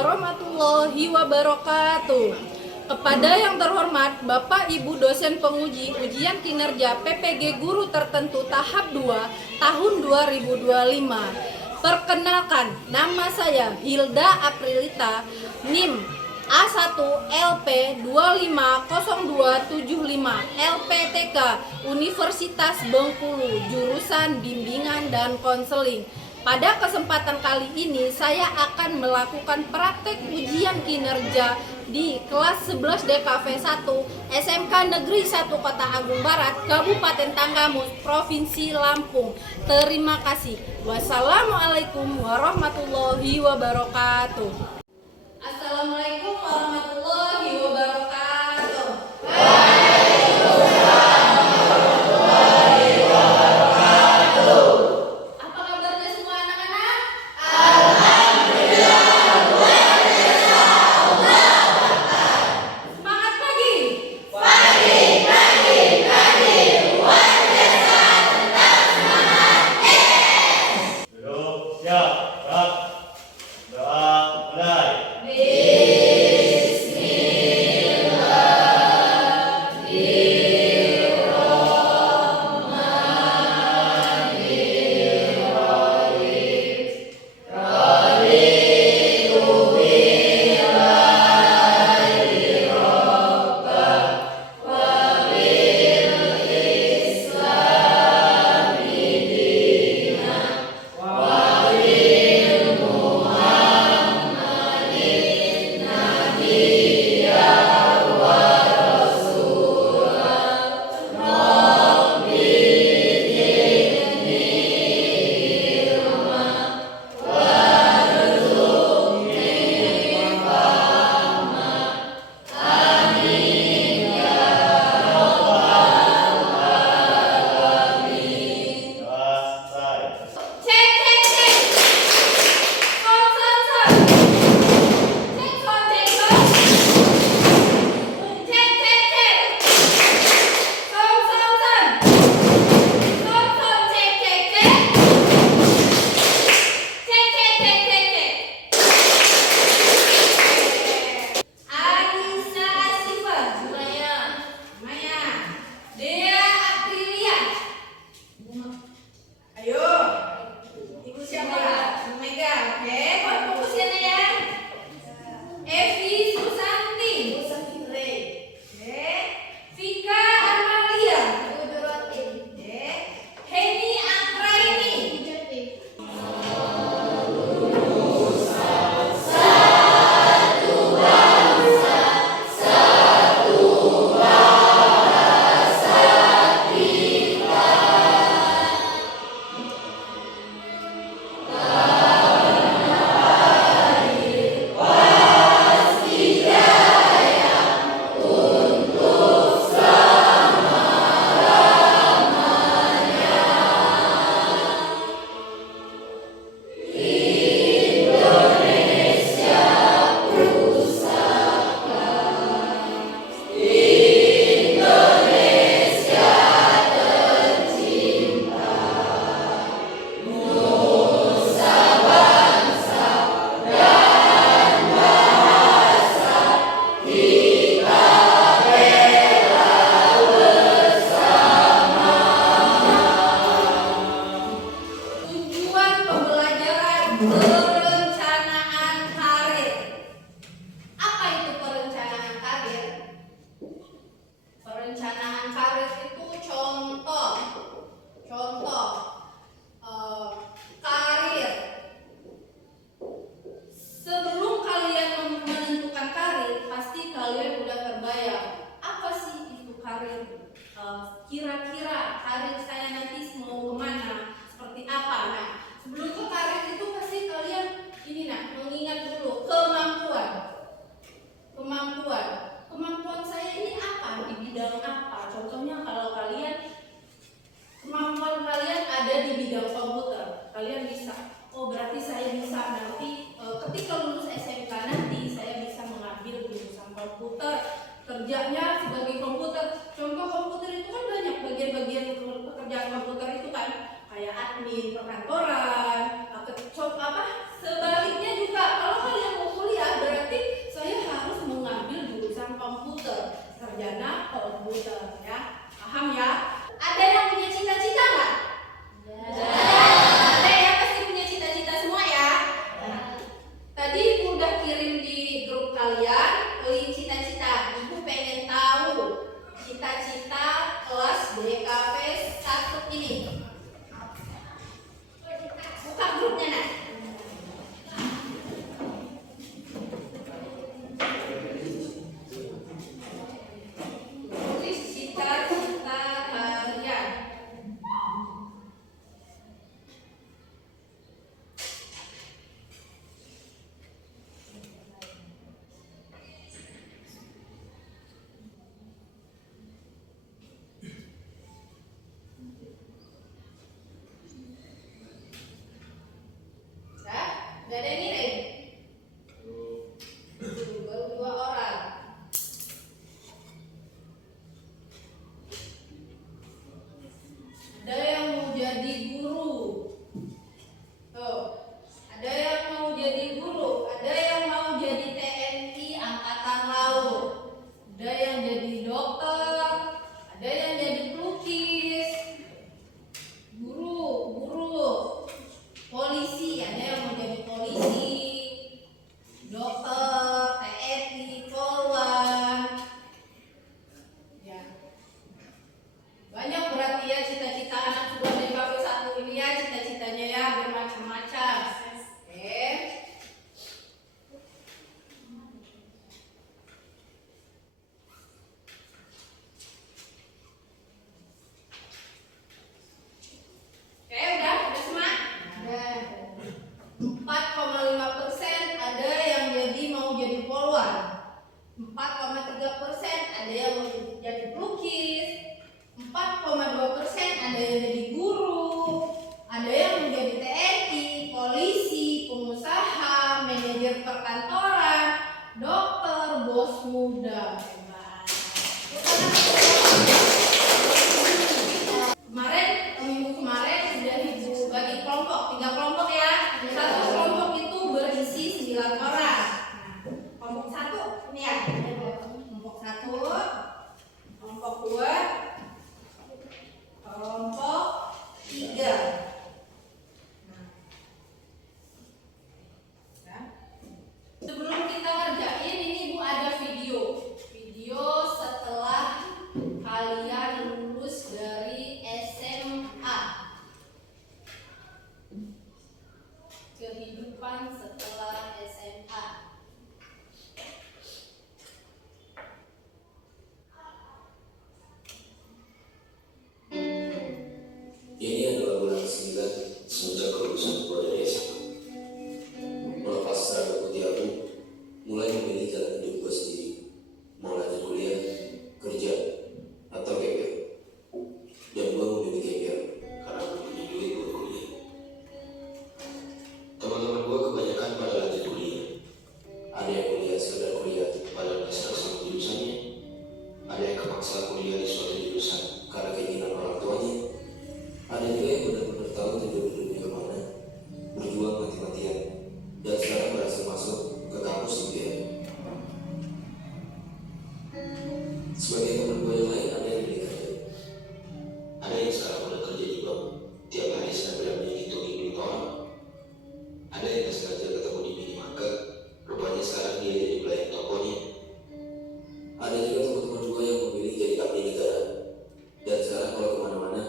warahmatullahi wabarakatuh. Kepada yang terhormat Bapak Ibu dosen penguji ujian kinerja PPG Guru Tertentu tahap 2 tahun 2025. Perkenalkan, nama saya Hilda Aprilita, NIM A1LP250275 LPTK Universitas Bengkulu, jurusan Bimbingan dan Konseling. Pada kesempatan kali ini saya akan melakukan praktek ujian kinerja di kelas 11 DKV 1 SMK Negeri 1 Kota Agung Barat, Kabupaten Tanggamus, Provinsi Lampung. Terima kasih. Wassalamualaikum warahmatullahi wabarakatuh. Assalamualaikum warahmatullahi wabarakatuh. Apa kabarnya semua anak-anak? Semangat pagi. Duduk, siap, gerak. Doa mulai. Doa selesai. Cek cek cek. Son son son. Cek son cek son. Cek cek cek. Son son son. Son son cek cek cek. Cek cek cek cek cek. Anissa Asifa, Maya. Maya. Dea Aprilia. Ayo, ibu siapa? Bu Mega, oke? Kau fokus ya, Nek, ya. Evi Susanti, oke? Vika Amalia, oke? Heni Akraini, tujuan pembelajaran perencanaan karir. Apa itu perencanaan karir? Perencanaan karir itu contoh karir. Sebelum kalian menentukan karir, pasti kalian udah terbayang apa sih itu karir. Kira-kira karir saya nanti mau kemana, seperti apa. Nah, sebelum ke karir itu pasti kalian mengingat dulu kemampuan saya ini apa, di bidang apa. Contohnya kalau kemampuan kalian ada di bidang komputer, kalian bisa, oh berarti saya bisa nanti ketika lulus SMK nanti saya bisa mengambil jurusan komputer, kerjanya sebagai komputer. Contoh komputer itu kan banyak bagian-bagian pekerjaan komputer itu kan, kayak admin perkantoran, sebaliknya juga kalau kalian mau kuliah sudah hebat. Minggu kemarin sudah Ibu bagi kelompok, 3 kelompok ya. Satu kelompok itu berisi 9 orang. Nah, kelompok 1 ini ya. Kelompok 1, kelompok 2, kelompok 3. Sebelum kita ngerjain ini Bu ada video setelah kalian lulus dari SMA, kehidupan setelah SMA. Ini adalah bulan 9 semenjak kelulusan gue dari SMA. Melepas seragam putih aku, mulai memilih jalan hidup gue sendiri. Mau lanjut kuliah, kerja, atau gapir. Dan gue memilih gapir karena gue punya duit buat kuliah. Teman-teman gue kebanyakan pada lanjut kuliah. Ada yang kuliah sekedar kuliah padahal gak serak sama jurusannya. Ada yang kepaksa kuliah di suatu jurusan karena keinginan orang tuanya. Ada juga yang benar-benar tahu tujuan hidupnya kemana, berjuang mati-matian, dan sekarang berhasil masuk ke kampus UGM. Sebagai teman gue yang lain, ada yang milih kerja. Ada yang sekarang udah kerja di bank, tiap hari snapgramnya ngitungin duit orang. Ada yang gak sengaja ketemu di minimarket, rupanya sekarang dia jadi pelayan tokonya. Ada juga teman-teman gue yang memilih jadi abdi negara, dan sekarang kalau kemana-mana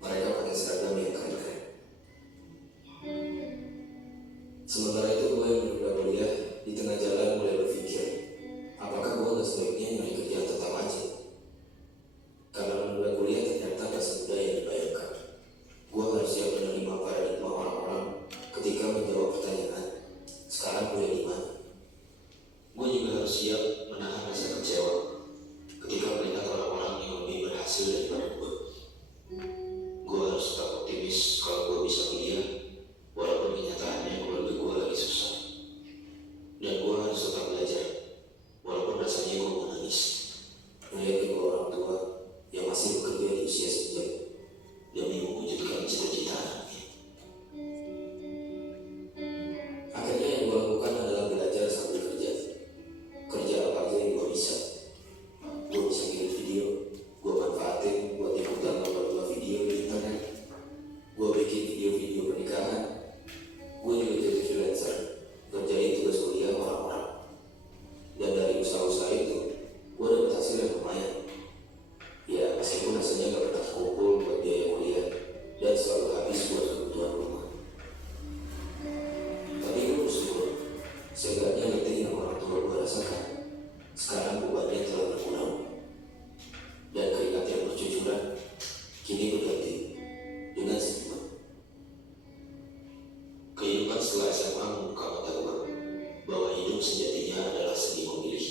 mereka pakai seragam yang keren-keren. Sementara itu gue yang menunda kuliah di tengah jalan mulai berpikir, apakah gue gak sebaiknya nyari kerjaan tetap aja? Karena menunda kuliah ternyata gak semudah yang dibayangkan. Gue harus siap menerima paradigma orang-orang ketika menjawab pertanyaan, sekarang kuliah di mana? Gue juga harus siap menahan rasa kecewa ketika melihat orang-orang yang lebih berhasil daripada gue. Gue harus tetap optimis kalau gue bisa kuliah, walaupun kenyataannya keluarga gue lagi susah. Dan gue harus tetap belajar, walaupun rasanya gue mau nangis melihat kedua orang tua yang masih bekerja di usia senja demi mewujudkan cita-cita anaknya. Akhirnya yang gue lakukan adalah belajar sambil kerja. Kerja apa aja yang gue bisa. Gue bisa kirim video, gue manfaatin buat ikutan lomba-lomba video di internet. Gue bikin video-video pernikahan. Gue juga jadi freelancer, ngerjain tugas kuliah orang-orang. Dan dari usaha-usaha itu, gue dapet hasil yang lumayan. Ya, meskipun hasilnya gak pernah kumpul buat biaya kuliah dan selalu habis buat kebutuhan rumah. Tapi gue bersyukur, seenggaknya ngerti yang orang tua gue rasakan. Sekarang bebannya telah berkurang. Dan keringat yang bercucuran kini berganti dengan senyuman. Kehidupan setelah SMA membuka mata gue bahwa hidup sejatinya adalah seni memilih.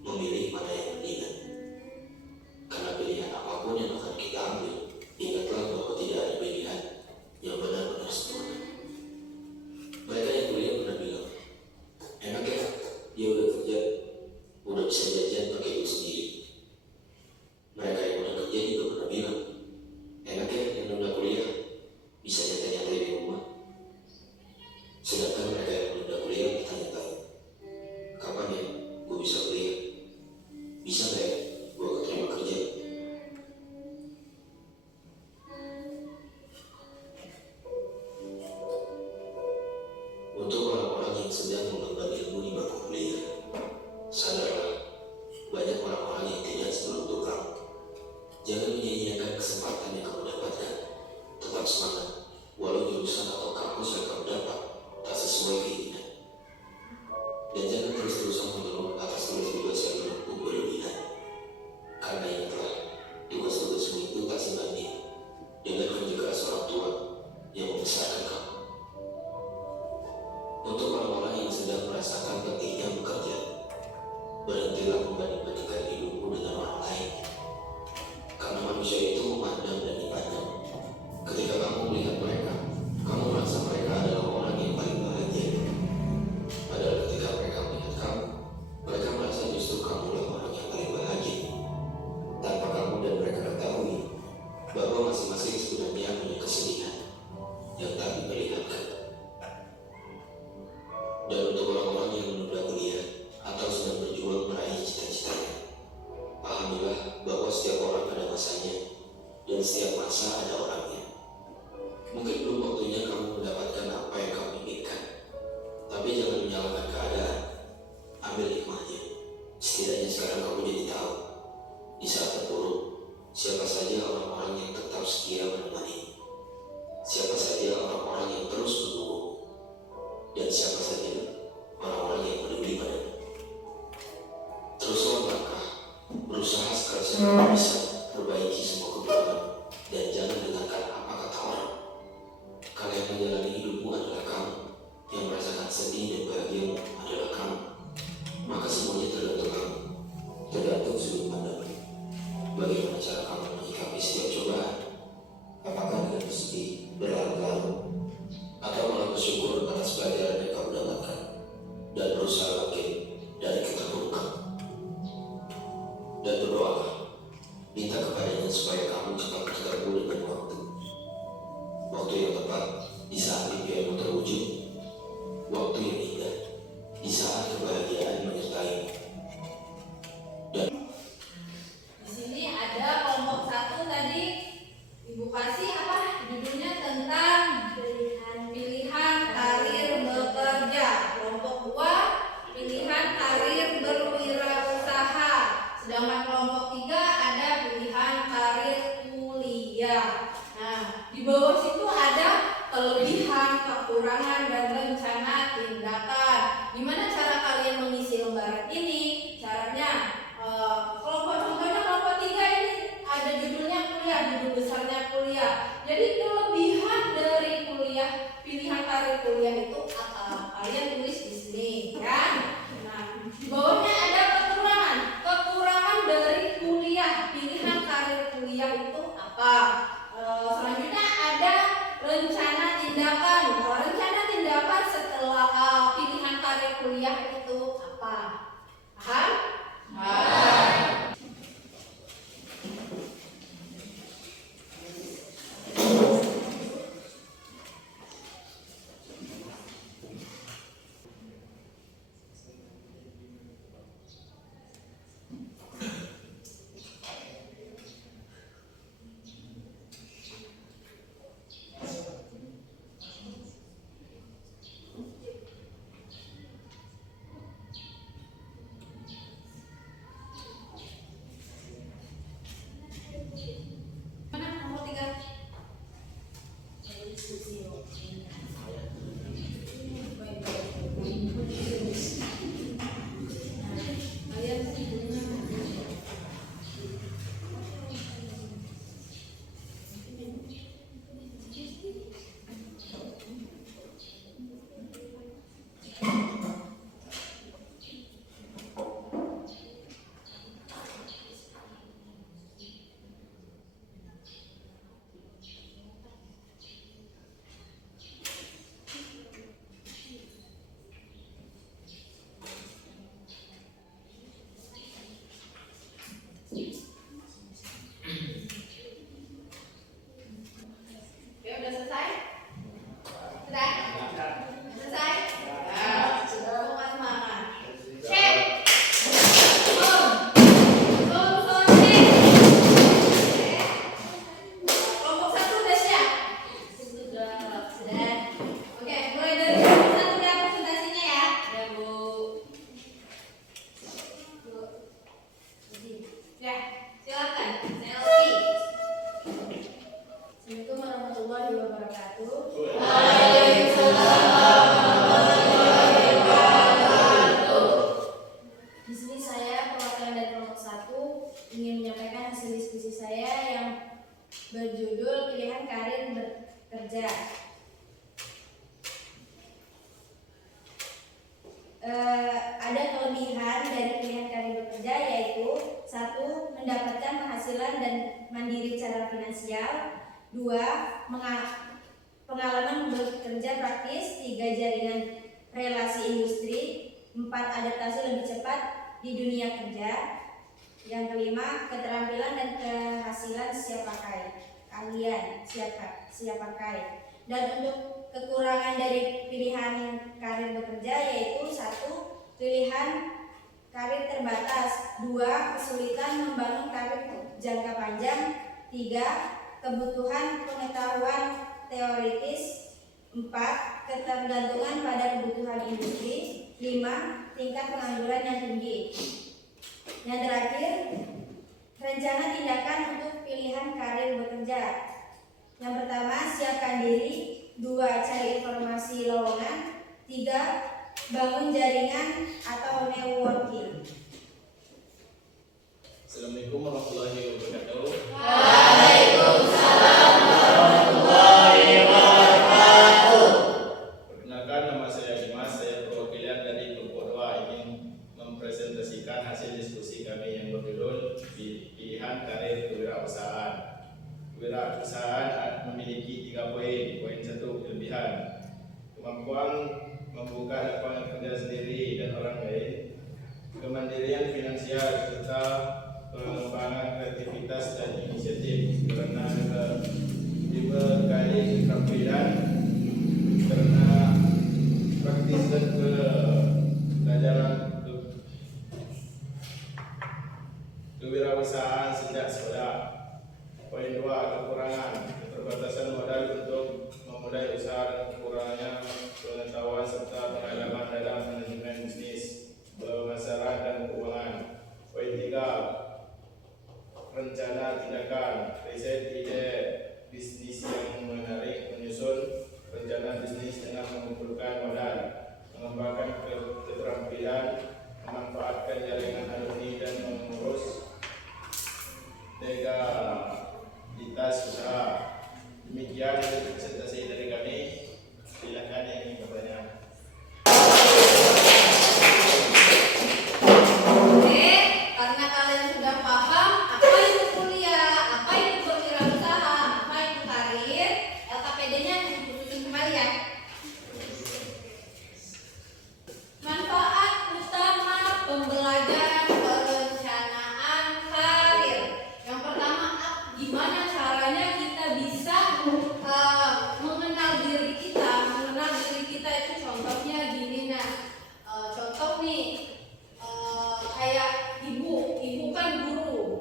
Memilih mana yang mendingan. Karena pilihan apapun yang akan kita ambil, ingatlah bahwa tidak ada pilihan yang benar-benar sempurna. Mereka yang kuliah pernah bilang, enak ya, dia udah kerja, udah bisa jajan pakai duit sendiri. Mereka yang udah kerja juga pernah bilang, enak ya yang udah kuliah, bisa nyantai-nyantai di rumah. Sedangkan mereka yang udah kuliah bertanya-tanya, kapan ya gue bisa kuliah? Bisa gak ya gue keterima kerja? Untuk orang-orang yang sedang mengemban ilmu di bangku kuliah, sadarlah, banyak orang-orang yang tidak seberuntung kamu. Jangan menyia-nyiakan kesempatan yang kamu dapatkan. Tetap semangat, walau jurusan atau kampus yang kamu dapat tak sesuai keinginan. Dan jangan terus-terusan mengeluh atas tugas-tugas yang menumpuk berlebihan. Karena ingatlah, tugas-tugasmu itu tak sebanding dengan kerja keras orang tua yang membesarkan kamu. Untuk orang-orang yang sedang merasakan pentingnya bekerja, berhentilah membanding-bandingkan hidupmu dengan orang lain. Karena manusia itu memandang dan dipandang. Ketika kamu melihat mereka, kamu merasa mereka adalah orang yang paling bahagia. Padahal ketika mereka melihat kamu, mereka merasa justru Dan untuk orang-orang yang menunda kuliah atau sedang berjuang meraih cita-citanya, pahamilah bahwa setiap orang ada masanya dan setiap masa ada orangnya. Mungkin belum waktunya kamu mendapatkan apa yang kamu inginkan, tapi jangan menyalahkan keadaan. Ambil hikmahnya. Setidaknya sekarang kamu jadi tahu di saat terpuruk siapa saja orang-orang yang tetap setia menemani, siapa saja orang-orang yang terus mendukung, dan siapa saja orang-orang yang peduli padamu. Teruslah melangkah, berusaha sekeras yang kamu bisa, perbaiki semua kekurangan, dan jangan dengarkan apa kata orang. Kalau yang menjalani hidupmu adalah kamu, yang merasakan sedih dan bahagiamu adalah kamu, maka semuanya tergantung kamu, tergantung sudut pandangmu. Bagaimana cara kamu menyikapi setiap cobaan? Apakah dengan bersedih, berlarut-larut, atau malah bersyukur atas pelajaran yang kamu dapatkan dan berusaha bangkit dari keterpurukan? Dan berdoalah, minta kepadanya supaya kamu cepat bertemu dengan waktu yang tepat di saat impianmu terwujud, waktu yang indah di saat kebahagiaan menyertaimu. Di sini ada kelompok 1 tadi Ibu kasih apa? Judulnya tentang pilihan karir bekerja. Kelompok 2 pilihan karir berwirausaha. Sedangkan kelompok 3 ada pilihan karir kuliah. Nah, di bawah situ ada kelebihan, kekurangan, dan rencana tindakan. Gimana cara kalian mengisi lembaran ini? Caranya contohnya kelompok 3 ini ada judulnya kuliah, judul besarnya kuliah. Jadi kelebihan dari kuliah, pilihan karir kuliah itu apa? Kalian tulis di sini, kan? Nah, di bawahnya ada kekurangan. Kekurangan dari kuliah, pilihan karir kuliah itu apa? Selanjutnya ada rencana tindakan. Rencana tindakan setelah pilihan karir kuliah itu apa? Paham? Mana nomor 3? Oke, udah selesai? Sudah? Selesai? Nah, sudah semangat. Cek. Kelompok 1 udah siap? Sudah. Oke, mulai dari kelompok 1 ya presentasinya ya. Ya, Bu. Ya, silakan. Selfie. Assalamualaikum warahmatullahi wabarakatuh. Di sini saya perwakilan dari kelompok 1 ingin menyampaikan hasil diskusi saya yang berjudul pilihan karir bekerja. Ada kelebihan dari pilihan karir bekerja yaitu 1. Mendapatkan penghasilan dan mandiri secara finansial. 2. Pengalaman bekerja praktis. 3. Jaringan relasi industri. 4. Adaptasi lebih cepat di dunia kerja. Yang kelima, keterampilan dan kehasilan siap pakai. Kalian siap pakai. Dan untuk kekurangan dari pilihan karir bekerja yaitu pilihan karir terbatas. 2. Kesulitan membangun karir jangka panjang. 3. Kebutuhan pengetahuan teoritis. 4. Ketergantungan pada kebutuhan industri. 5. Tingkat pengangguran yang tinggi. Yang terakhir, rencana tindakan untuk pilihan karir bekerja. Yang pertama, siapkan diri. 2. Cari informasi lowongan. 3. Bangun jaringan atau networking. Assalamualaikum warahmatullahi wabarakatuh. Waalaikumsalam. Perkenalkan, nama saya Dimas. Saya perwakilan dari kelompok 2 ingin mempresentasikan hasil diskusi kami yang berjudul pilihan karir kewirausahaan. Kewirausahaan memiliki 3 poin. Poin 1, kelebihan: kemampuan membuka lapangan kerja sendiri dan orang lain, kemandirian finansial, serta pengembangan kreativitas dan inisiatif karena dibekali keterampilan karena praktis dan pelajaran kewirausahaan sejak sekolah. Poin 2, kekurangan: keterbatasan modal untuk memulai usaha dan kekurangannya pengetahuan serta pengalaman dalam manajemen bisnis, pemasaran dan keuangan. Poin 3, rencana tindakan: riset ide bisnis yang menarik, menyusun rencana bisnis dengan mengumpulkan modal, mengembangkan keterampilan, memanfaatkan jaringan alumni dan mengurus legalitas usaha. Demikian presentasi dari kami. Silakan yang ingin bertanya. Oke, karena kalian sudah paham apa itu kuliah, apa itu berwirausaha, apa itu karir, LKPD-nya dikhususin kembali ya. Manfaat utama pembelajaran perencanaan karir. Yang pertama, gimana caranya kita bisa mengenal diri kita. Mengenal diri kita itu contohnya gini, nah contoh nih, kayak ibu kan guru,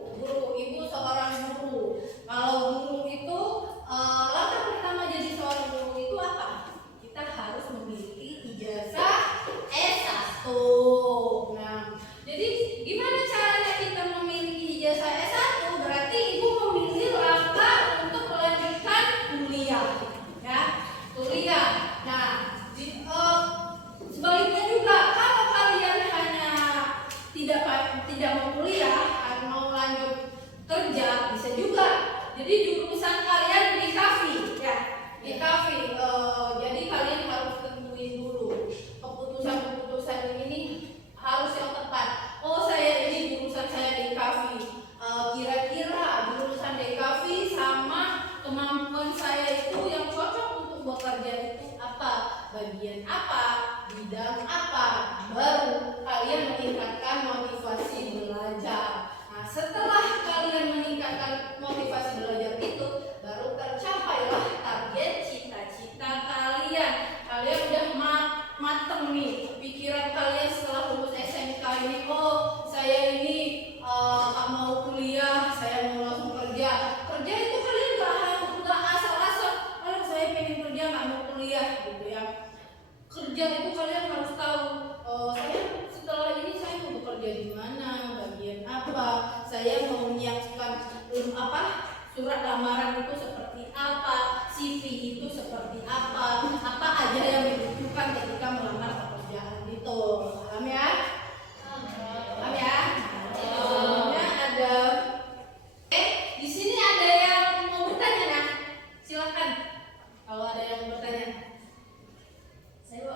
ibu seorang guru. Kalau guru itu langkah pertama jadi seorang guru itu apa? Kita harus memiliki ijazah S1. Nah, jadi gimana caranya kita memiliki ijazah S1? Berarti ibu memilih langkah untuk melanjutkan kuliah, ya, kuliah. Nah, sebaliknya juga, kalau kalian hanya tidak mau kuliah, mau lanjut kerja, bisa juga. Jadi jurusan kalian di kafe, ya, di kafe. Jadi kalian harus tentuin dulu keputusan ini harus yang tepat. Oh, saya ini jurusan saya di kafe. Kira-kira jurusan di kafe sama kemampuan saya itu yang cocok untuk bekerja itu apa? Bagian apa? Bidang apa? Baru kalian meningkatkan motivasi belajar. Nah, setelah kalian meningkatkan motivasi belajar itu, baru tercapailah target cita-cita kalian. Kalian udah mateng nih pikiran kalian setelah lulus SMK ini. Oh, saya ini nggak mau kuliah, saya mau langsung kerja. Kerja itu kalian nggak asal-asal. Oh, saya pengen kerja nggak mau kuliah gitu ya. Kerja itu kalian harus tahu. Saya setelah ini saya mau bekerja di mana, bagian apa. Saya mau menyiapkan surat lamaran itu seperti apa, CV itu seperti apa aja yang dibutuhkan ketika melamar pekerjaan itu. Paham ya? Paham ya? Sebelumnya ada. Di sini ada yang mau bertanya, nah, silakan. Kalau ada yang mau bertanya, saya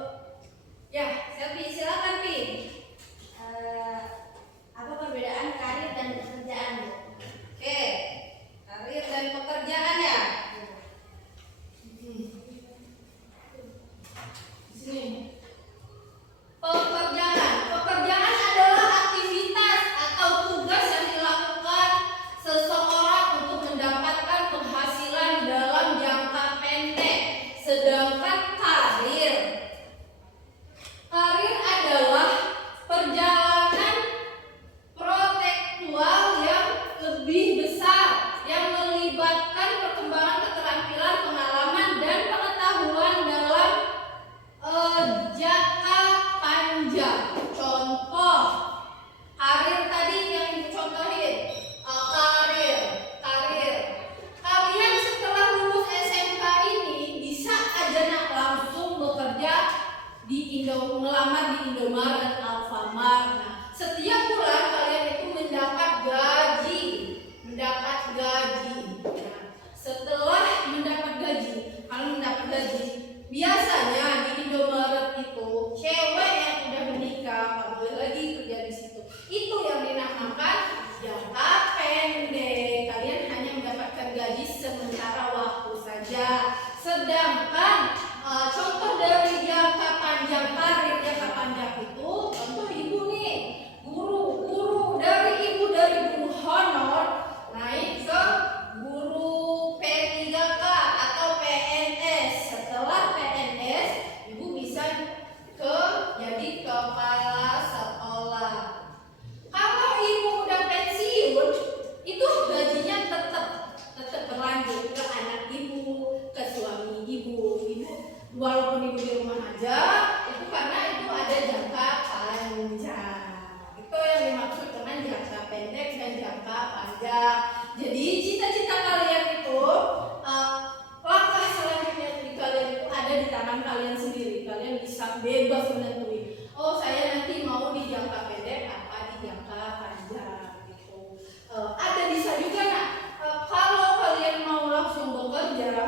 Indomaret, Alfamart. Nah, setiap bulan kalian itu mendapat gaji. Nah, setelah mendapat gaji, kalau mendapat gaji, biasanya di Indomaret itu cewek yang udah menikah nggak boleh lagi kerja di situ. Itu yang dinamakan jangka pendek. Kalian hanya mendapatkan gaji sementara waktu saja. Sedangkan contoh dari jangka panjang, karir jangka panjang itu, contoh ibu nih, guru dari guru honor naik ke guru P3K atau PNS. Setelah PNS, ibu bisa jadi kepala sekolah. Kalau ibu udah pensiun, itu gajinya tetap berlanjut ke anak ibu, ke suami ibu. Walaupun ibu di rumah aja, itu karena itu ada jangka panjang. Itu yang dimaksud dengan jangka pendek dan jangka panjang. Jadi cita-cita kalian itu, langkah selanjutnya di kalian itu ada di tangan kalian sendiri. Kalian bisa bebas menentuin. Oh, saya nanti mau di jangka pendek apa di jangka panjang gitu. Ada bisa juga nak. Kalau kalian mau langsung bekerja,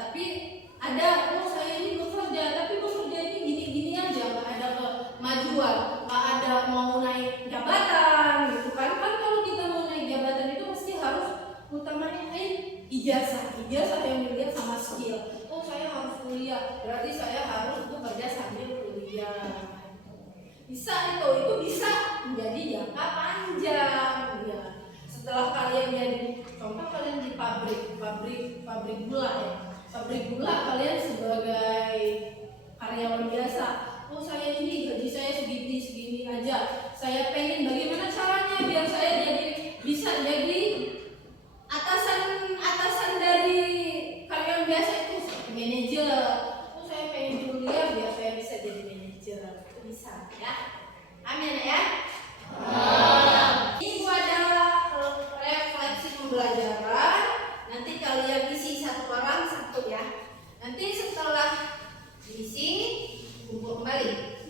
tapi ada, oh saya ini bekerja, tapi bekerja ini gini-gini aja, nggak ada kemajuan, nggak ada mau naik jabatan gitu kan. Kalau kita mau naik jabatan itu pasti harus utamain ijazah yang dilihat sama skill. Oh saya harus kuliah, berarti saya harus bekerja sambil kuliah. Bisa itu bisa menjadi jangka panjang ya. Setelah kalian jadi, contoh kalian di pabrik gula ya. Pabrik gula kalian sebagai karyawan biasa. Oh saya ini gaji saya segini aja. Saya pengen bagaimana caranya biar saya bisa jadi atasan dari karyawan biasa itu seperti manajer. Oh saya pengen kuliah biar saya bisa jadi manajer. Itu bisa ya. Amin ya. Ini adalah refleksi pembelajaran. Nanti kalian isi satu orang satu ya. Nanti setelah diisi kumpul kembali.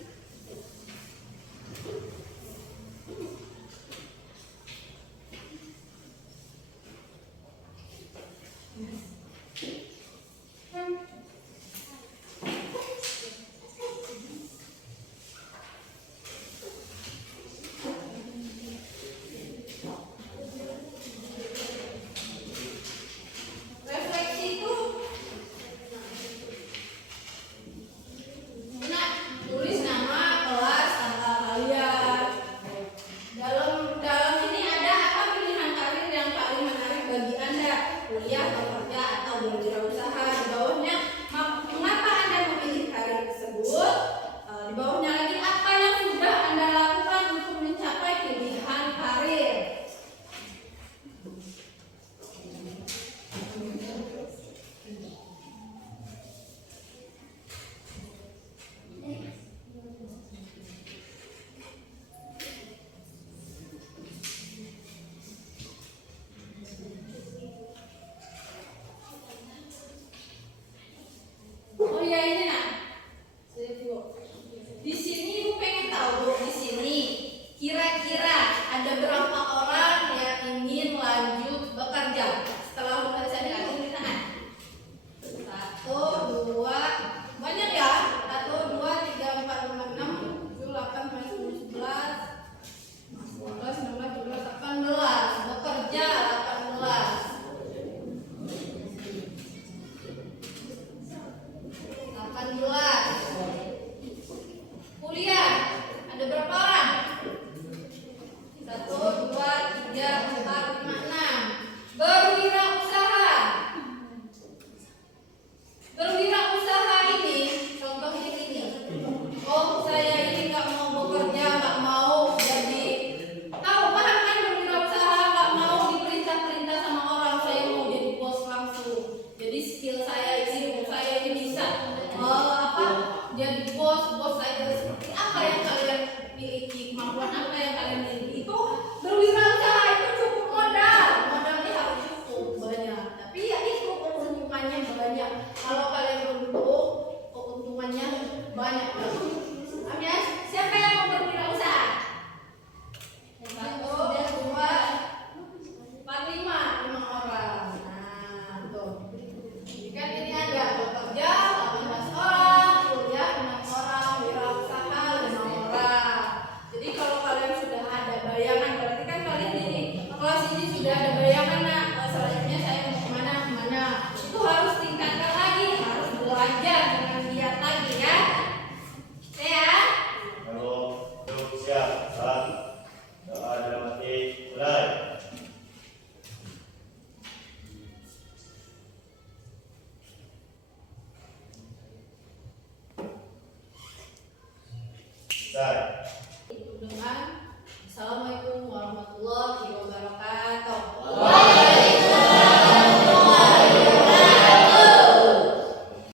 Selesai.